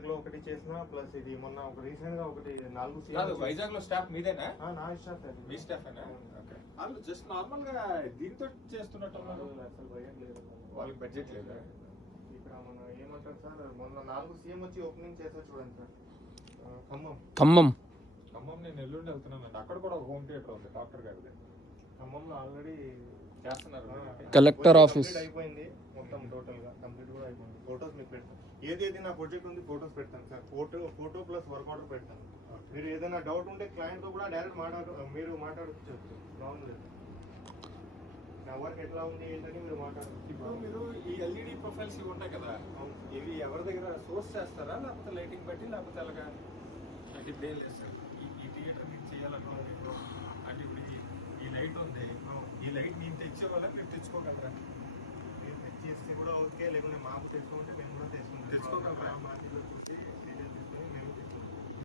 వైజాగ్ లో ఒకటి చేసిన ప్లస్ ఇది మొన్న ఒక రీసెంట్ గా ఒకటి 4 కాదు వైజాగ్ లో స్టాఫ్ మీదేనా? నా స్టాఫ్ అది. మీ స్టాఫేనా? ఓకే. వాళ్ళు జస్ట్ నార్మల్ గా దీంతో చేస్తున్నట్టున్నారు. అసలు బడ్జెట్ లేదు వాళ్ళకి బడ్జెట్ లేదా? ఇక్కడ మన ఏమంటారు సార్, మొన్న 4 సీఎం వచ్చి ఓపెనింగ్ చేశారు చూడండి సార్. ఖమ్మం నేను ఎల్లుండి వెళ్తున్నానండి. అక్కడ కూడా ఒక హోమ్ థియేటర్ ఉంది డాక్టర్ గారిది. ఖమ్మంలో ఆల్రెడీ చేస్తున్నారు. కలెక్టర్ ఆఫీస్ అయిపోయింది మొత్తం, టోటల్ గా కంప్లీట్ కూడా అయిపోయింది. ఫోటోస్ మీకు పెడతాను, ఏదైతే నా ప్రాజెక్ట్ ఉంది ఫోటోస్ పెడతాను sir. Photo plus work order పెడతాను. మీరు ఏదైనా డౌట్ ఉంటే క్లయింట్ తో కూడా డైరెక్ట్ మీరు మాట్లాడచ్చు. బాగుంది నా వర్క్ ఎట్లా ఉంది ఏంటని మీరు మాట్లాడచ్చు. ఇప్పుడు మీరు ఈ ఎల్ఈడి ప్రొఫైల్స్ ఇవి ఉంటాయి కదా, ఇవి ఎవరి దగ్గర సోర్స్ చేస్తారా లేకపోతే లైటింగ్ బట్టి లేకపోతే ఎలాగా? అంటే ఇప్పుడు ఏం లేదు సార్, ఈ థియేటర్ మీకు చేయాలనుకోండి. అంటే ఇప్పుడు ఈ లైట్ ఉంది, ఈ లైట్ నేను తెచ్చే వల్ల మీరు తెచ్చుకోగలరా? మీరు తెచ్చేస్తే కూడా ఓకే, లేకుంటే మాకు తెచ్చుకుంటే మేము కూడా తెచ్చుకోగలరా?